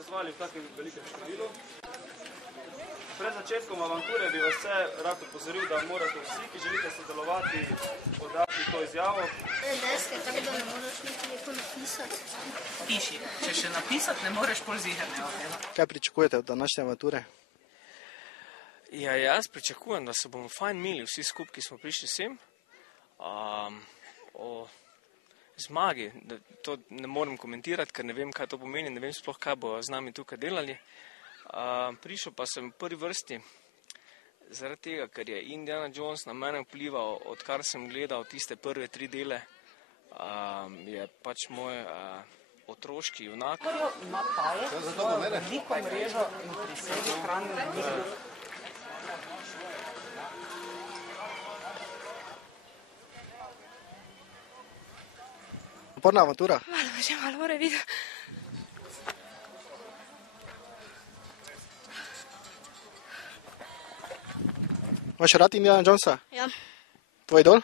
ste zvali v takem velikem številu. Pred začetkom avanture bi vas vse rad upozoril, da morate vsi, ki želite sodelovati, podati to izjavo. Deske, tako da ne moraš niti lepo napisati. Piši. Če še napisati, ne moreš pol zihati. Kaj pričakujete od današnje avanture? Ja, jaz pričakujem, da se bomo fajn imeli vsi skupaj, ki smo prišli sem. O zmagi, to ne morem komentirati, ker ne vem, kaj to pomeni, ne vem sploh, kaj bo z nami tukaj delali. Prišel pa sem v prvi vrsti zaradi tega, ker je Indiana Jones na mene vplival, odkar sem gledal tiste prve 3 dele, je pač moj otroški junak. Ima pajec, veliko mrežo in pri sebi hrani veliko. Naporna avantura? Že malo mora videti. Imaš rad Indiana Jonesa? Ja. Tvoj idol?